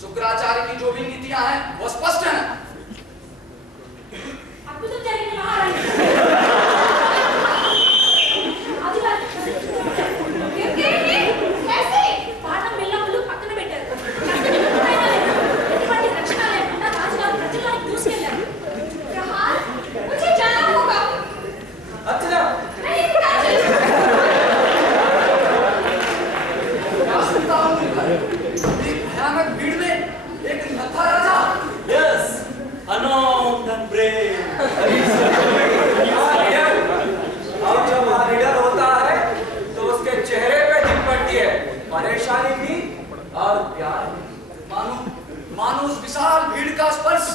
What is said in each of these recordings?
शुक्राचार्य की जो भी नीतियां हैं वो स्पष्ट हैं। आपको तो चलेंगे महाराज। परेशानी भी और प्यार भी। मानो उस विशाल भीड़ का स्पर्श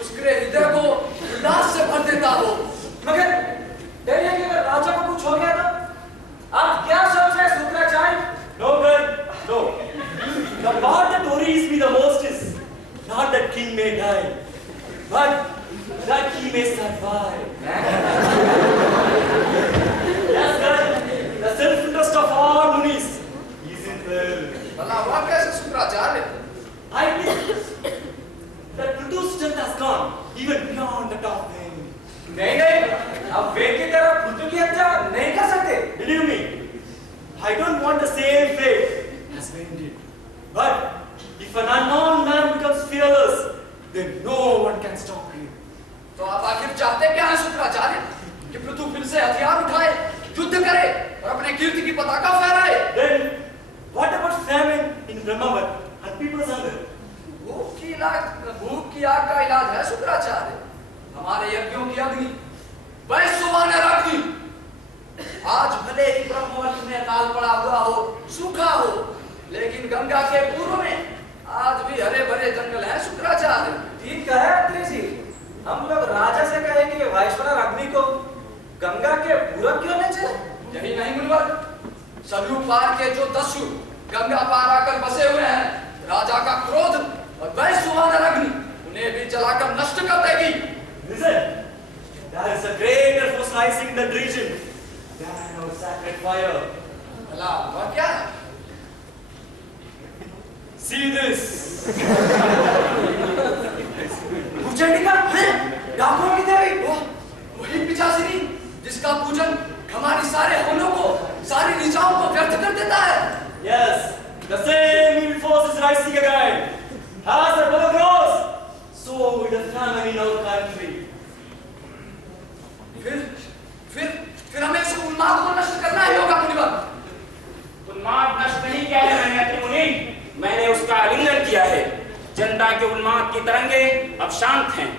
उसके हृदय को उल्लास से भर देता हो। मगर डर है कि अगर राजा को कुछ हो गया तो आप क्या सोच रहे हैं Shukracharya? No, God, no. The part that worries me the most is not that king may die, but that he may survive. Yes, God, the self-interest of all munis is in well. भला हुआ कैसे Shukracharya? I think that Pruth's strength has gone even beyond the top end. नहीं, अब वेद की तरह पृथु की हत्या नहीं कर सकते। Believe me, I don't want the same fate as Vain did. But if an unknown man becomes fearless, then no one can stop him. तो आप आखिर चाहते क्या हैं शुक्राचार्य? कि पृथु फिर से हथियार उठाए, युद्ध करे और अपने कीर्ति की पताका फहराए? Then what about famine in Brahmavat and people's hunger? भूख की आग का इलाज है शुक्राचार्य। हमारे यज्ञों की अग्नि, वैश्वानर अग्नि। आज भले ही ब्रह्मवत में अकाल पड़ा हुआ हो, सूखा हो, लेकिन गंगा के पूर्व में आज भी हरे भरे जंगल हैं शुक्राचार्य। ठीक है अत्रि जी, हम लोग राजा से कहेंगे वैश्वानर अग्नि को गंगा के पूरब क्यों नहीं चले? यही नहीं मुनिवर, सरयू पार के जो दस्यु गंगा पार आकर बसे हुए हैं, राजा का क्रोध और वैश्वानर अग्नि उन्हें भी जलाकर नष्ट कर देगी। Listen, there is a greater force rising in that region than our sacred fire. भला हुआ क्या? See this. भुजंडिका है, डाकुओं की देवी, वही पिशाचिनी जिसका पूजन हमारी सारे होलों को, सारी निजाओं को व्यर्थ कर देता है। Yes, the same evil force is rising again. As the power grows, so will the famine in our country. फिर हमें इस उन्माद को नष्ट करना ही होगा मुनिवर। उन्माद नष्ट नहीं किया है मैंने अत्रि मुनि, मैंने उसका आलिंगन किया है। जनता के उन्माद की तरंगे अब शांत हैं।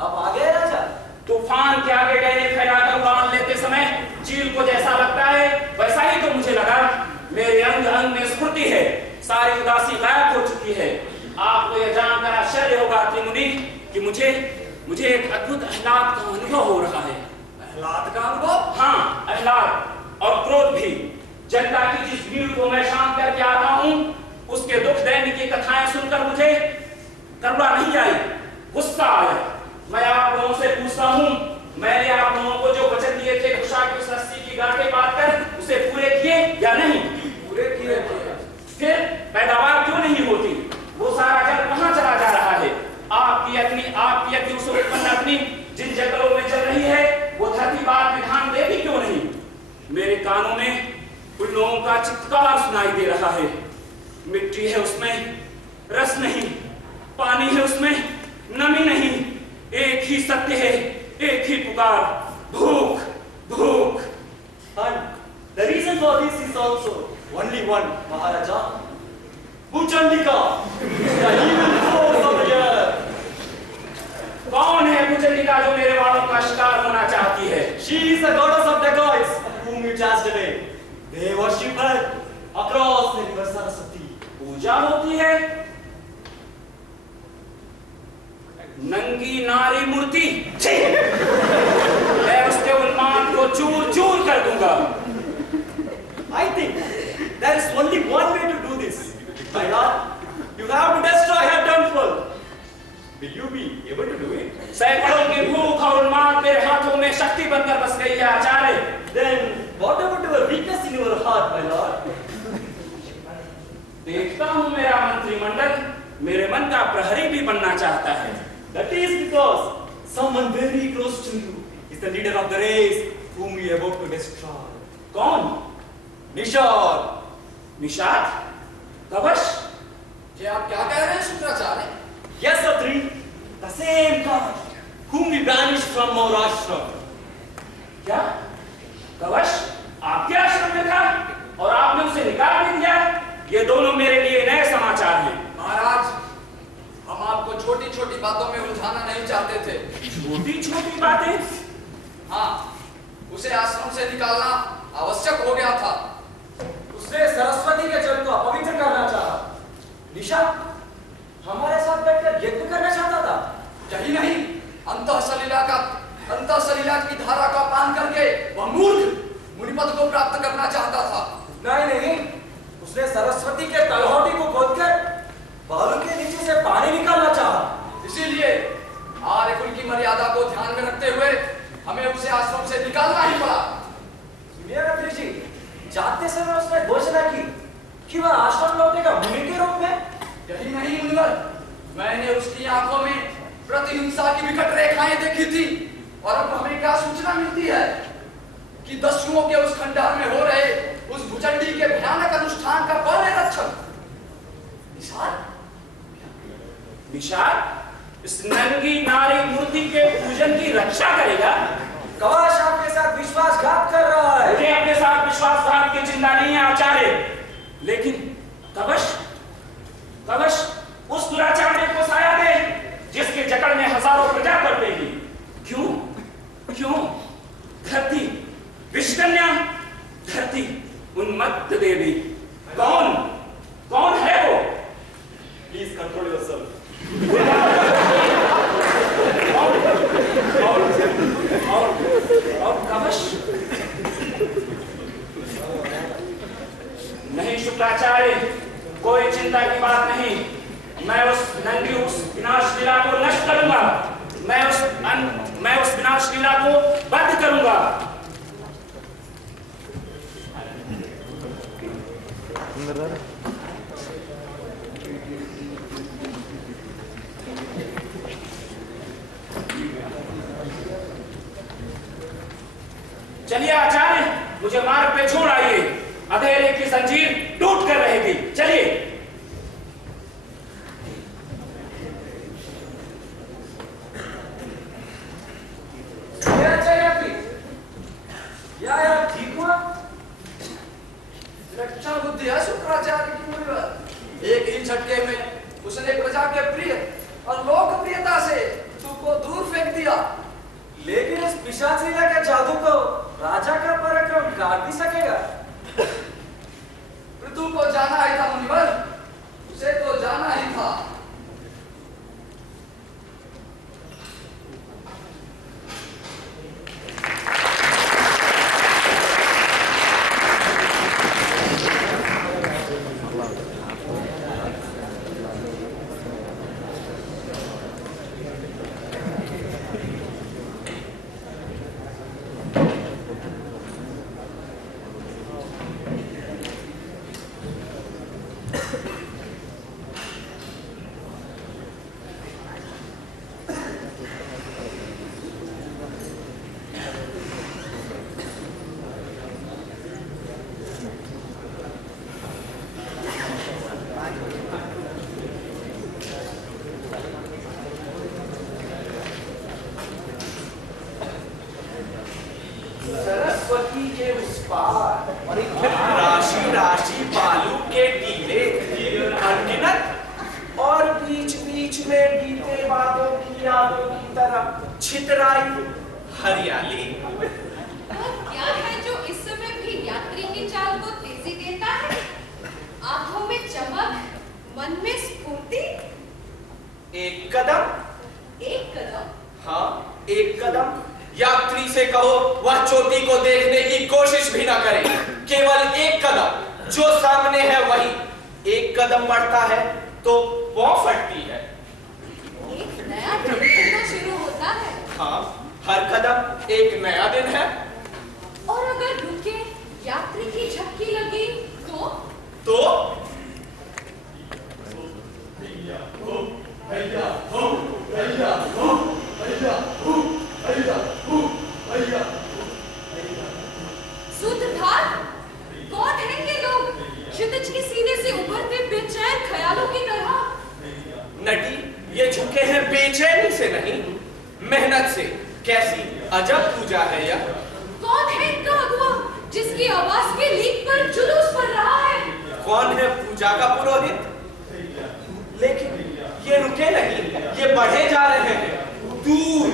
अब आ गए राजा। तूफान के आगे डरे फैलाकर उड़ान लेते समय चील को जैसा लगता है वैसा ही तो मुझे लगा। मेरे अंग अंग में स्फूर्ति है, सारी उदासी गायब हो चुकी है। आपको यह जानकर आश्चर्य होगा अत्रि मुनि कि मुझे एक अद्भुत आह्लाद का अनुभव हो रहा है। आह्लाद का अनुभव? हाँ, आह्लाद और क्रोध भी। जनता की जिस भीड़ को मैं शांत करके आता हूँ, उसके दुख दैन्य की कथाएं सुनकर मुझे करुणा नहीं आई, गुस्सा आया। मैं आप लोगों से पूछता हूँ, मैंने आप लोगों को जो वचन दिए थे कुशा की उस रस्सी की गांठें बांधकर उसे पूरे किए या नहीं? पूरे किए। फिर पैदावार क्यों नहीं होती? वो सारा जल कहाँ चला जा रहा है? आपकी अग्नि उस उत्पन्न अग्नि जिन जंगलों में चल रही है, वो धरती बात में ध्यान देगी क्यों नहीं? मेरे कानों में उन लोगों का चित्कार सुनाई दे रहा है। मिट्टी है उसमें, रस नहीं, पानी है उसमें, नमी नहीं, एक ही सत्य है, एक ही पुकार, भूख भूख। And the reason for this is also only one, Maharaja. Bhuchandika, the evil force of the earth. कौन है भुजंडिका जो मेरे वालों का शिकार होना चाहती है? She is the goddess of the gods, whom you chased away. They worship her across the river Saraswati. पूजा होती है? नंगी नारी मूर्ति, मैं उसके उन्माद को चूर चूर कर दूंगा। I think there is only one way to do this. My lord, you have to destroy her temple. Will you be able to do it? सैकड़ों की भूख और उन्माद मेरे हाथों में शक्ति बनकर बस गई है आचार्य। Then what about your weakness in your heart, my lord? देखता हूँ मेरा मंत्रिमंडल मेरे मन का प्रहरी भी बनना चाहता है। That is because someone very close to you is the leader of the race whom we are about to destroy. कौन? Nishad. निषाद? कवच? ये आप क्या कह रहे हैं Shukracharya? Yes, Atri. The same God whom we banished from our ashram. क्या? कवच आपके आश्रम में था और आपने उसे निकाल भी दिया? ये दोनों मेरे लिए नए समाचार हैं। महाराज, हम आपको छोटी छोटी बातों में उलझाना नहीं चाहते थे। छोटी छोटी बातें? हाँ, उसे आश्रम से निकालना आवश्यक हो गया था। उसने सरस्वती के जल को अपवित्र करना चाहा। निशा हमारे साथ बैठकर यज्ञ करना चाहता था। यही नहीं, अंतःसलीला की धारा का पान करके वह मूर्ख मुनिपद को प्राप्त करना चाहता था। नहीं, उसने सरस्वती के तलहटी को खोदकर बालू के नीचे से पानी निकालना चाहा। इसीलिए आर्य कुल की मर्यादा को ध्यान में रखते हुए हमें उसे आश्रम से निकालना ही पड़ा। सुनिए मंत्री जी, जाते समय उसने घोषणा की कि वह आश्रम लौटेगा मुनि के रूप में। यही नहीं मुनिवर, मैंने उसकी आंखों में प्रतिहिंसा की विकट रेखाएं देखी थी और अब हमें क्या सूचना मिलती है कि दस्युओं के उस खंडहर में हो रहे उस भुजंडी के भयानक अनुष्ठान का कौन है रक्षक? निषाद इस नंगी नारी मूर्ति के पूजन की रक्षा करेगा? कवच आपके साथ विश्वासघात कर रहा है। मुझे अपने साथ विश्वासघात की चिंता नहीं है आचार्य, लेकिन कवच उस दुराचार्य को साया दे जिसके जकड़ में हजारों प्रजा पड़ेगी। क्यों धरती विषकन्या, धरती उन्मत्त देवी, कौन है वो? Please control yourself. और कवच नहीं शुक्राचार्य, कोई चिंता की बात नहीं। मैं उस विनाश लीला को नष्ट करूंगा। मैं उस विनाश लीला को बंद करूंगा। चलिए आचार्य, मुझे मार्ग पे छोड़ आइए। अंधेरे की जंजीर टूट कर रहेगी। चलिए। ठीक हुआ? रक्षा बुद्धि है शुक्राचार्य की मुनिवर। एक ही झटके में उसने प्रजा के प्रिय और लोकप्रियता से तुमको दूर फेंक दिया। लेकिन इस पिशाच लीला के जादू को राजा का पराक्रम काट भी सकेगा। पृथु को जाना ही था मुनिवर, उसे तो जाना ही था। सरस्वती के उस पार और राशि राशि बालू के टीले अनगिनत और बीच बीच में बीते बादों की यादों की तरह छितराई हरियाली। क्या है जो इस समय भी यात्री की चाल को तेजी देता है? आंखों में चमक, मन में स्फूर्ति। एक कदम, हाँ एक कदम। यात्री से कहो वह चोटी को देखने की कोशिश भी ना करे। केवल एक कदम, जो सामने है वही। एक कदम बढ़ता है तो वो फटती है। एक नया दिन शुरू होता है। हाँ, हर कदम एक नया दिन है। और अगर रुके, यात्री की झपकी लगी तो? से नहीं, मेहनत से। कैसी अजब पूजा है यह। कौन है इनका अगुआ जिसकी आवाज के लीक पर जुलूस पड़ रहा है? कौन है पूजा का पुरोहित? लेकिन ये रुके नहीं, ये बढ़े जा रहे हैं दूर।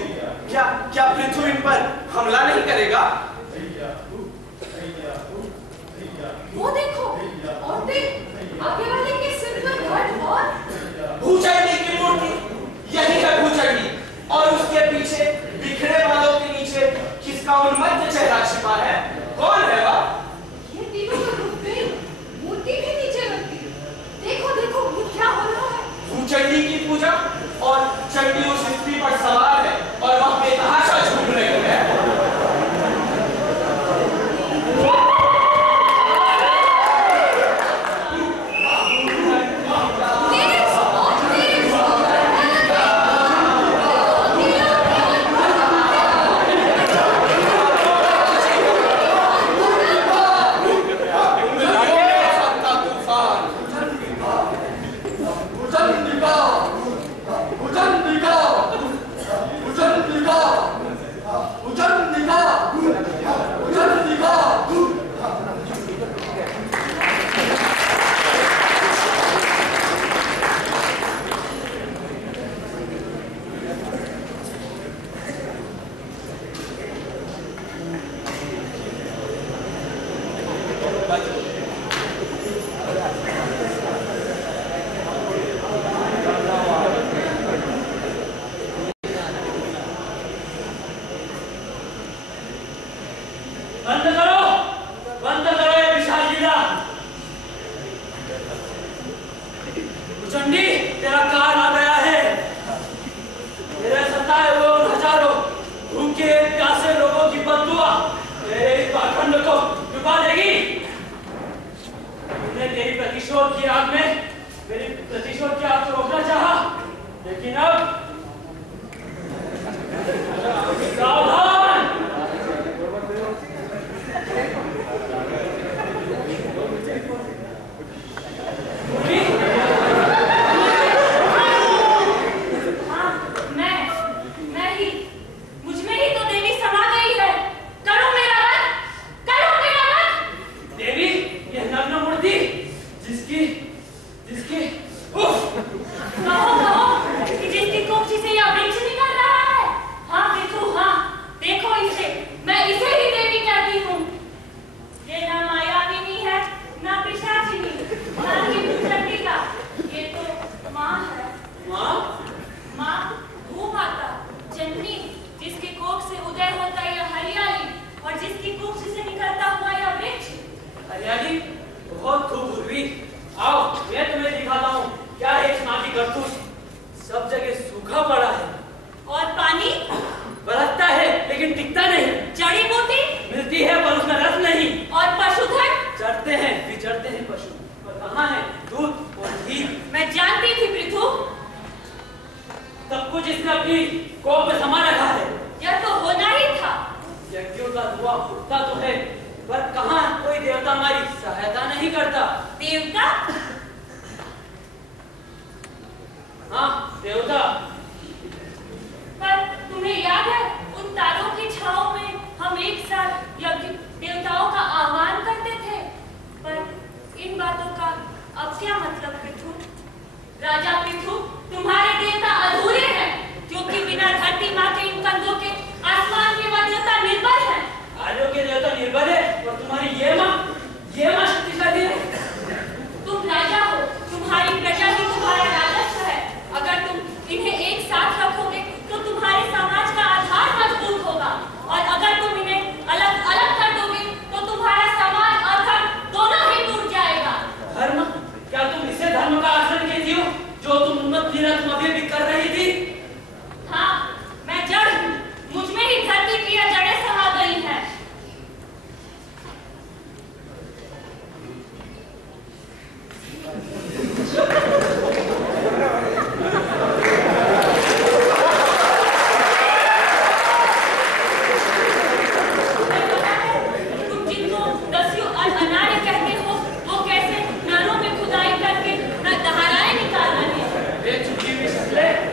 क्या पृथ्वी इन पर हमला नहीं करेगा? वो देखो, औरतें आगे वाले के सिर पर घट और भूचंडी की मूर्ति। यही है भूचंडी, और उसके पीछे बिखरे बालों के नीचे किसका उन्मत्त चेहरा छिपा है? कौन है वह? ये तीनों तो रुक गई, मूर्ति भी नीचे रख दी। देखो देखो, ये क्या हो रहा है? भूचंडी की पूजा, और चंडी उस स्त्री पर सवार है और वह बेतहाशा झूम रही है।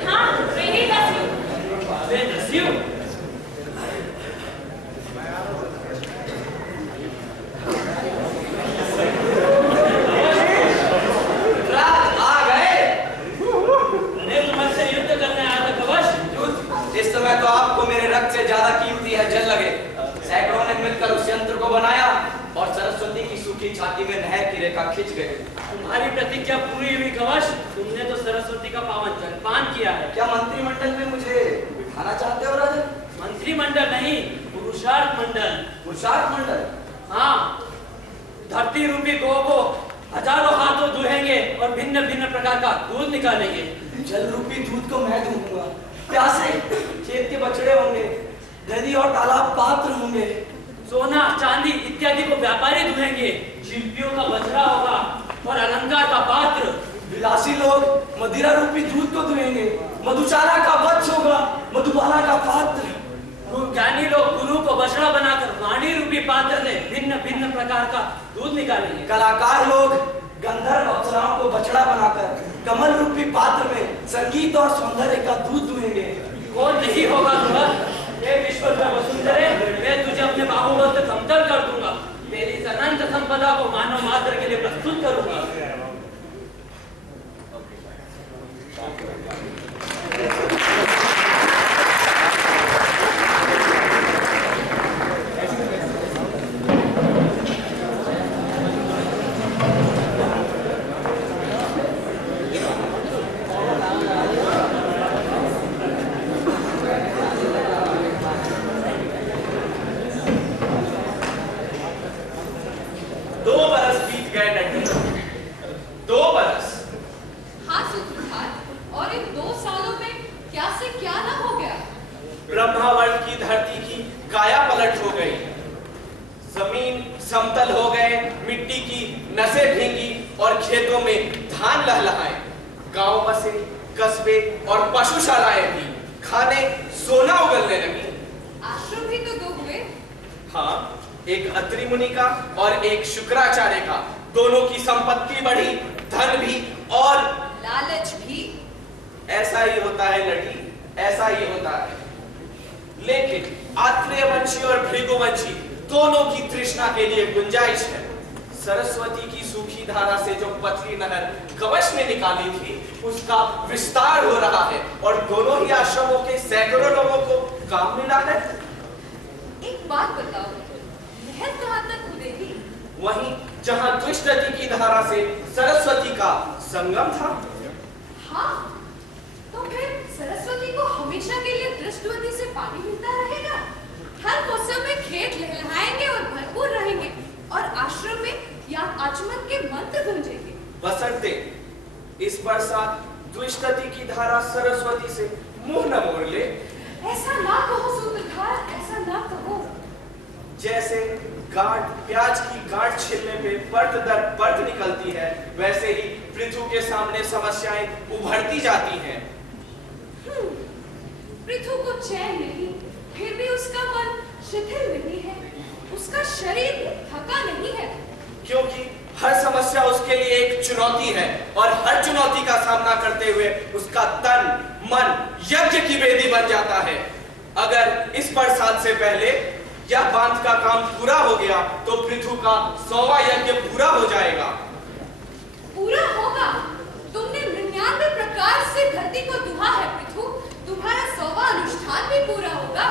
हाँ खिंच गए। तुम्हारी प्रतिज्ञा पूरी हुई कवच। तुमने तो सरस्वती का पावन जलपान किया है। क्या मंत्रिमंडल में मुझे बिठाना चाहते हो राजन? मंत्रिमंडल नहीं, पुरुषार्थ मंडल। पुरुषार्थ मंडल? हाँ, धरती रूपी गौ को हजारों हाथों दुहेंगे और भिन्न भिन्न प्रकार का दूध निकालेंगे। जल रूपी दूध को मैं दूंगा। प्यासे खेत के बछड़े होंगे, नदी और तालाब पात्र होंगे। सोना चांदी इत्यादि को व्यापारी दुहेंगे। शिल्पियों का वज्रा होगा और अलंकार का पात्र। विलासी लोग मदिरा रूपी दूध को दुहेंगे। मधुशाला का वत्स होगा, मधुबाला का पात्र। ज्ञानी लोग गुरु को बछड़ा बनाकर वाणी रूपी पात्र से भिन्न भिन्न प्रकार का दूध निकालेंगे। कलाकार लोग गंधर्व अप्सराओं को बछड़ा बनाकर कमल रूपी पात्र में संगीत और सौंदर्य का दूध दुहेंगे। कौन नहीं होगा तुम्हारा? ये विश्व का वसुंधरे, मैं तुझे अपने बाहुबल से समतल कर दूंगा। तेरी इस अनंत संपदा को मानव मात्र के लिए प्रस्तुत करूंगा। शुक्राचार्य का दोनों की संपत्ति बढ़ी, धन भी और लालच भी। ऐसा ही होता है लड़ी, ऐसा ही होता है। लेकिन आत्रेय वंशी और भृगुवंशी दोनों की तृष्णा के लिए गुंजाइश है। सरस्वती की सूखी धारा से जो पतली नहर कवच ने निकाली थी, उसका विस्तार हो रहा है और दोनों ही आश्रमों के सैकड़ों लोगों को काम मिला है। एक बात बताओ, नहर कहाँ तक कूदेगी? वहीं जहां दुष्टति की धारा से सरस्वती का संगम था। हाँ, तो फिर सरस्वती को हमेशा के लिए दृष्टवती से पानी मिलता रहेगा। हर मौसम में खेत लहलहाएंगे और भरपूर रहेंगे और आश्रम में या आचमन के मंत्र गूंजेंगे। बसंते इस बरसात दुष्टति की धारा सरस्वती से मुंह न मोड़ ले। ऐसा ना कहो सूत्रधार, ऐसा ना कहो। जैसे गांठ प्याज की गांठ छिलने पे परत दर परत निकलती है, वैसे ही पृथु के सामने समस्याएं उभरती जाती हैं। पृथु को चैन नहीं, फिर भी उसका मन शिथिल नहीं है, उसका शरीर थका नहीं है। क्योंकि हर समस्या उसके लिए एक चुनौती है और हर चुनौती का सामना करते हुए उसका तन मन यज्ञ की वेदी बन जाता है। अगर इस बरसात से पहले यह बांध का काम पूरा हो गया तो पृथु का 100वां यज्ञ पूरा हो जाएगा। पूरा होगा? तुमने 99 प्रकार से धरती को दुहा है पृथु, तुम्हारा 100वां अनुष्ठान भी पूरा होगा।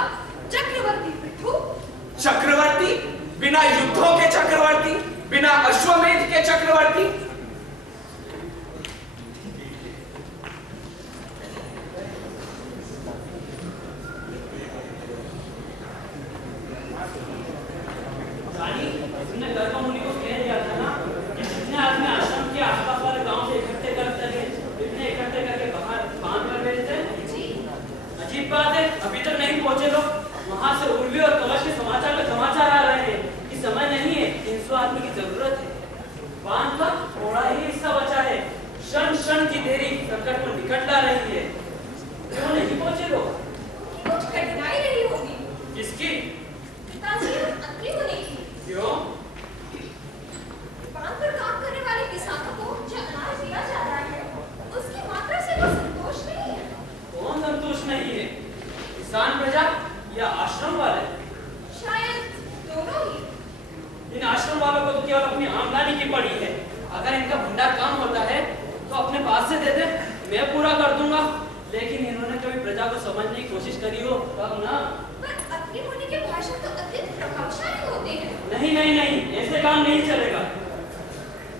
चक्रवर्ती पृथु। चक्रवर्ती? बिना युद्धों के चक्रवर्ती, बिना अश्वमेध के चक्रवर्ती।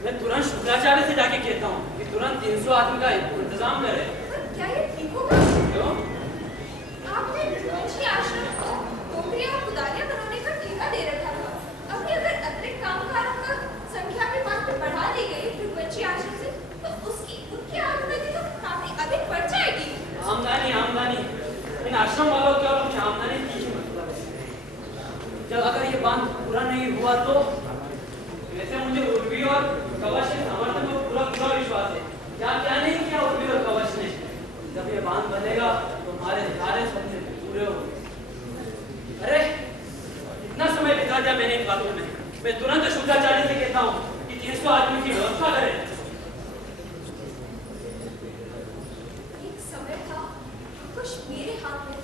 मैं तुरंत शुक्राचार्य से जाके कहता हूँ कि तुरंत 300 आदमी का इंतजाम करे। क्या ये ठीक होगा? क्यों? आपने ऋषि आश्रम को टोकरियां और कुदारियां बनाने का ठेका दे रखा था। अभी अगर अतिरिक्त कामगारों का संख्या भी मात्र बढ़ा दी गई ऋषि आश्रम से, तो उनकी आमदनी तो काफी अधिक बढ़ जाएगी। आमदनी इन आश्रम वालों की और अपनी आमदनी की ही मतलब है। जब अगर ये बांध पूरा नहीं हुआ तो वैसे मुझे उर्वी और कवच के समर्थन में पूरा विश्वास है। क्या नहीं किया उर्वी और कवच ने। जब ये बांध बनेगा तो हमारे सारे सपने पूरे होंगे। अरे इतना समय बिता दिया मैंने इन बातों में। मैं तुरंत शुक्राचार्य से कहता हूँ कि 300 आदमी की व्यवस्था करें। एक समय था कुछ मेरे हाथ में,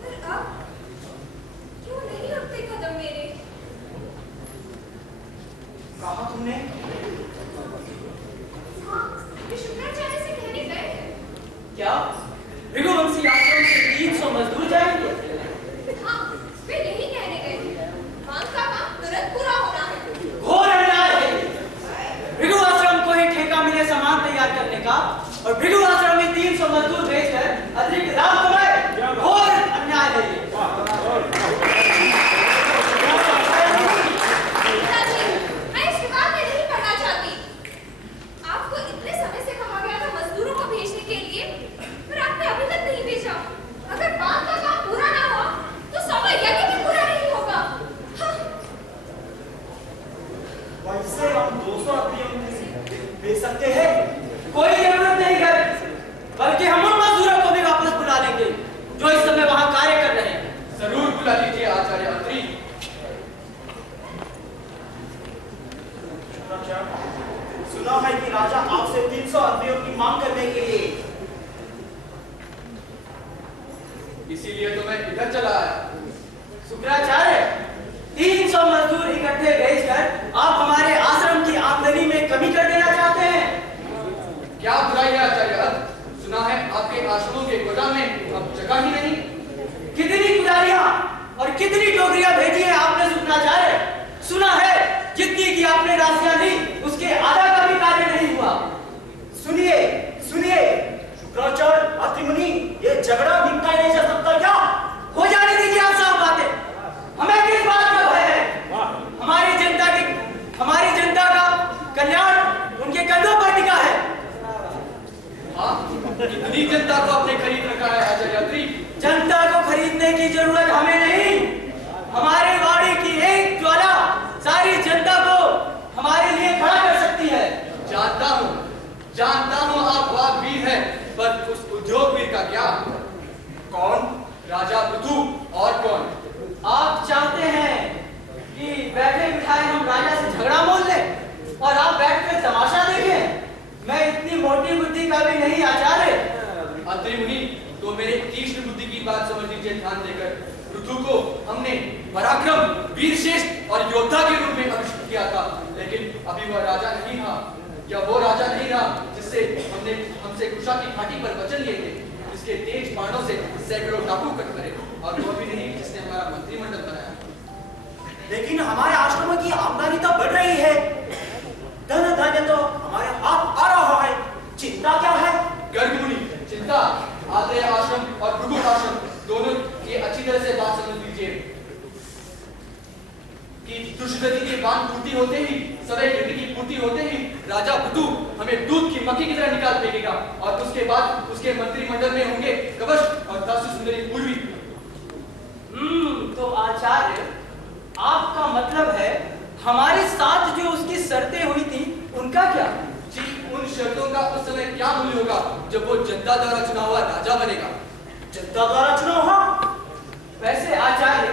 पर अब क्यों नहीं उठते कदम मेरे? कहा तुमने? हाँ, ये शुक्राचार्य से कहने गए हैं। क्या भृगुवंशी आश्रम से 300 मजदूर जाएंगे? हाँ, वे यही कहने गए थे। बांध का काम तुरंत पूरा होना है। घोर अन्याय है। भृगु आश्रम को ही ठेका मिले सामान तैयार करने का और भृगु आश्रम में 300 मजदूर भेजकर अतिरिक्त लाभ कमाए। घोर अन्याय है ये। पिताजी, मैं इस विवाद में नहीं पड़ना चाहती। आपको इतने समय से कहा गया था मजदूरों को भेजने के लिए, पर आपने अभी तक नहीं भेजा। अगर बांध का काम पूरा ना हुआ, तो समय यज्ञ भी पूरा नहीं होगा। हाँ। वैसे हम 200 आदमियों भेज सकते हैं। कोई जरूरत नहीं है, बल्कि हम उन मजदूरों को भी वापस बुला लेंगे जो इस समय वहां कार्य कर रहे हैं। जरूर बुला लीजिए आचार्य अत्रि। सुना है कि राजा आपसे 300 आदमियों की मांग करने के लिए। इसीलिए तो मैं इधर चला आया। शुक्राचार्य, 300 मजदूर इकट्ठे भेजकर आप हमारे आश्रम की आमदनी में कमी कर देना चाहते हैं। क्या बुराई है आचार्य? सुना है आपके आश्रमों के गोदाम में अब जगह ही नहीं। कितनी कुदारियां और कितनी टोकरियां भेजी है आपने शुक्राचार्य? सुना है जितनी की आपने राशियां ली उसके आधा का भी कार्य नहीं हुआ। सुनिए सुनिए शुक्राचार्य अत्रि मुनि, ये झगड़ा निपटाया नहीं जा सकता क्या? हो जाने दीजिए आप सब बातें। हमें किस बात का भय है? हमारी जनता का कल्याण उनके कंधों पर टिका है। हाँ, कितनी जनता को आपने खरीद रखा है आचार्य अत्रि? जनता को खरीदने की जरूरत हमें नहीं। हमारे वाड़ी की एक ज्वाला सारी जनता को हमारे लिए खड़ा कर सकती है। जानता हूँ आप वाग्वीर हैं, पर उस उद्योगवीर का क्या? कौन? राजा पृथु, और कौन? आप चाहते हैं कि बैठे बिठाए हम राजा से झगड़ा मोल लें और आप बैठकर तमाशा देखें? मैं इतनी मोटी बुद्धि का भी नहीं आचार्य। अत्रि मुनि, तो मेरे तीक्ष्ण बुद्धि की बात समझ लीजिए ध्यान देकर। पृथु को हमने पराक्रम, वीरश्रेष्ठ और योद्धा के रूप में अभिषेक किया था, लेकिन अभी वह राजा नहीं रहा। क्या वो राजा नहीं रहा जिससे हमसे कुशा की घाटी पर वचन लिए थे, जिसके तेज बाणों से सैकड़ों टापू कट करे, और वो भी नहीं जिसने हमारा मंत्रिमंडल बनाया। लेकिन हमारे आश्रमों की आमदनी तो बढ़ रही है, धन धान्य तो हमारे हाथ आ रहा है, चिंता क्या है? गर्ग मुनि, चिंता आत्रेय आश्रम और भृगु आश्रम दोनों ये अच्छी तरह से बात समझ लीजिए कि दुष्गति की बांध पूर्ति होते ही, सदै यज्ञ की पूर्ति होते ही राजा पृथु हमें दूध की मक्खी की तरह निकाल फेंकेगा, और उसके बाद उसके मंत्रिमंडल में होंगे कवच और 10 सुंदरी पूर्वी। तो आचार्य, आपका मतलब है हमारे साथ जो उसकी शर्तें हुई थी उनका क्या? जी, उन शर्तों का उस समय क्या मूल्य होगा जब वो जनता द्वारा चुना हुआ राजा बनेगा? जनता द्वारा चुना हुआ? वैसे आचार्य,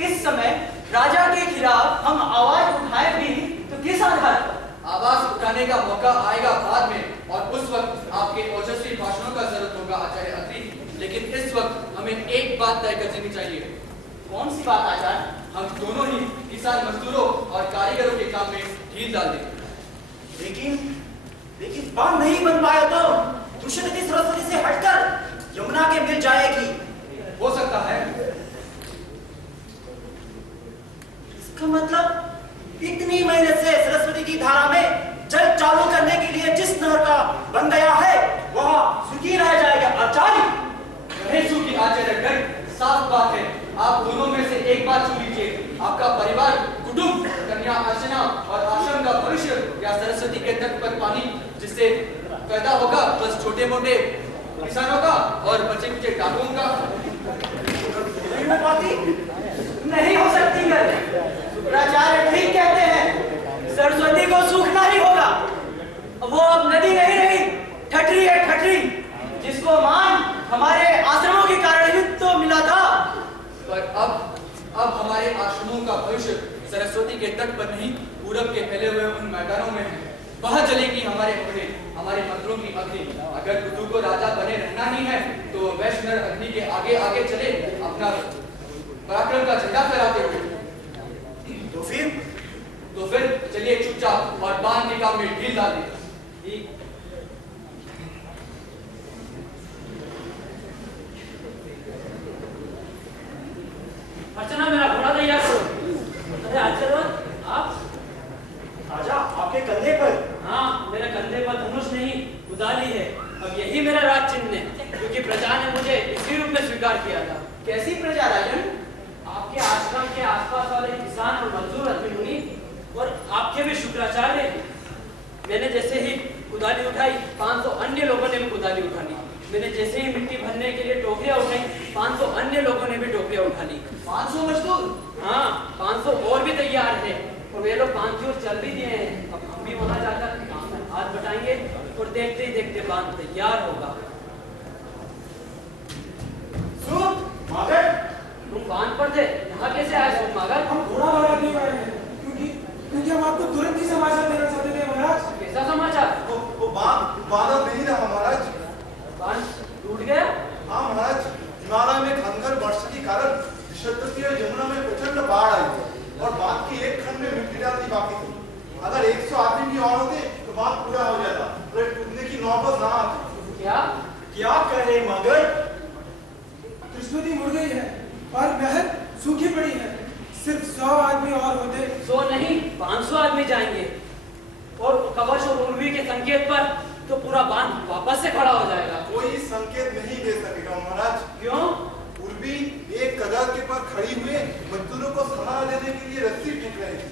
इस समय राजा के खिलाफ हम आवाज उठाए भी तो किस आधार पर? आवाज उठाने का मौका आएगा बाद में, और उस वक्त आपके ओजस्वी भाषणों का जरूरत होगा आचार्य अत्रि। लेकिन इस वक्त हमें एक बात तय कर लेनी चाहिए। कौन सी बात आचार्य? हम दोनों ही किसान मजदूरों और कारीगरों के काम में ढील डाल देंगे। लेकिन बांध नहीं बन पाया तो दुष्यंती सरस्वती से हटकर यमुना के मिल जाएगी। हो सकता है। इसका मतलब इतनी मेहनत से सरस्वती की धारा में जल चालू करने के लिए जिस नहर का बन गया है वह सूखी रह जाएगा। आचार्य नहीं सूखी आचार्य, साफ बात है। आप दोनों में से एक बात चुन लीजिए, आपका परिवार, कुटुंब, कन्या अर्चना और आश्रम का भविष्य या सरस्वती के तट पर पानी जिससे पैदा होगा बस छोटे मोटे किसानों का और बचे कुचे डाकुओं का। नहीं हो सकती है। शुक्राचार्य ठीक कहते हैं, सरस्वती को सूखना ही होगा। वो अब नदी नहीं रही, ठठरी है ठठरी, जिसको मान हमारे आश्रमों के कारण ही तो मिला था। पर अब हमारे आश्रमों का भविष्य सरस्वती के तट पर नहीं, पूरब के फैले हुए उन मैदानों में है। वहां जलेगी हमारे मुखड़े, हमारे मंत्रों की अग्नि। अगर बुद्धू को राजा बने रहना ही है तो वैष्णव अग्नि के आगे आगे चले, अपना पराक्रम का झंडा फहराते हुए। तो फिर चलिए चुपचाप और बांध के काम में ढील डाल दें। अर्चना, मेरा घोड़ा तैयार करो। अरे आचार्य, आप? राजा आपके कंधे पर? हाँ, मेरे कंधे पर धनुष नहीं, उदाली है। अब यही मेरा राज चिन्ह है, क्योंकि प्रजा ने मुझे इसी रूप में स्वीकार किया था। कैसी प्रजा राजन? आपके आश्रम के आसपास वाले किसान और मजदूर अति मुनि और आपके भी शुक्राचार्य। मैंने जैसे ही कुदाली उठाई, 500 अन्य लोगों ने भी कुदाली उठा ली। मैंने जैसे ही मिट्टी भरने के लिए टोकरियां उठाई, 500 अन्य लोगों ने भी टोकरियां उठा ली। 500 मजदूर? हाँ, 500 और भी तैयार है और वे लोग 5 की ओर चल भी दिए हैं। अब हम भी वहां जाकर काम में हाथ बटाएंगे और देखते ही देखते बांध तैयार होगा। मगर तुम बांध पर थे, यहाँ कैसे आए सुन मगर? हम घोड़ा भगा नहीं पाए हैं, क्योंकि हम आपको तुरंत ही समाचार देना चाहते थे महाराज। कैसा समाचार? वो बांधा नहीं रहा महाराज। बांध टूट गया? हाँ महाराज, हिमालय में घनघोर वर्षा के कारण विशुद्धती और यमुना में प्रचंड बाढ़ आई और बांध की एक खंड में मिट्टी डालनी बाकी थी। अगर 100 आदमी भी और होते तो बांध पूरा हो जाता, पर टूटने की नौबत ना आती। क्या कह रहे मगर? सरस्वती मुड़ गई है और नहर सूखी पड़ी है। सिर्फ 100 आदमी और होते। 100 नहीं, 500 आदमी जाएंगे और कवच और उर्वी के संकेत पर तो पूरा बांध वापस से खड़ा हो जाएगा। कोई संकेत नहीं दे सकेगा महाराज। क्यों? उर्वी एक कगार के पर खड़ी हुए मजदूरों को सहारा देने के लिए रस्सी फेंक रहे थे।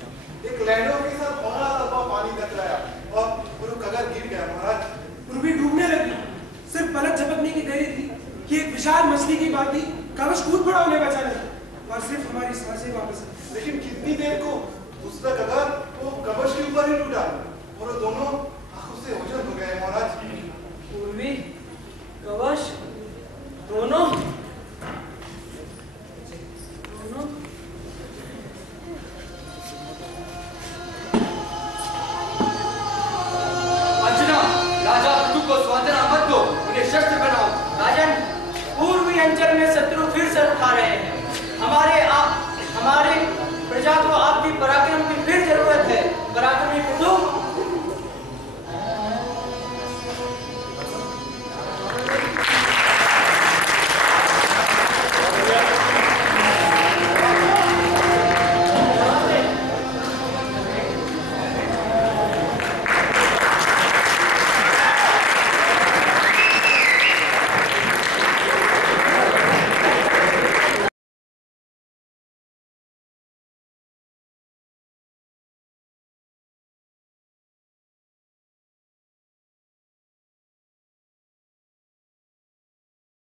एक लैंडो के साथ बड़ा लंबा पानी टकराया और पूरा कगार गिर गया महाराज। उर्वी डूबने लगी। सिर्फ पलक झपकने की देरी थी कि एक विशाल मछली की भांति कवच कूद पड़ा उन्हें बचाने और सिर्फ हमारी सांसें वापस आई। लेकिन कितनी देर को दूसरा कगार वो कवच के ऊपर ही टूटा और वो दोनों आंखों से ओझल हो गए महाराज। उर्वी, कवच, दोनों अर्चना, राजा बुद्धू को स्वांतना मत दो, उन्हें शस्त्र बनाओ। राजन, पूर्वी अंचल में शत्रु फिर से उठा रहे हैं। हमारे प्रजा को आपकी पराक्रम की फिर जरूरत है। पराक्रमी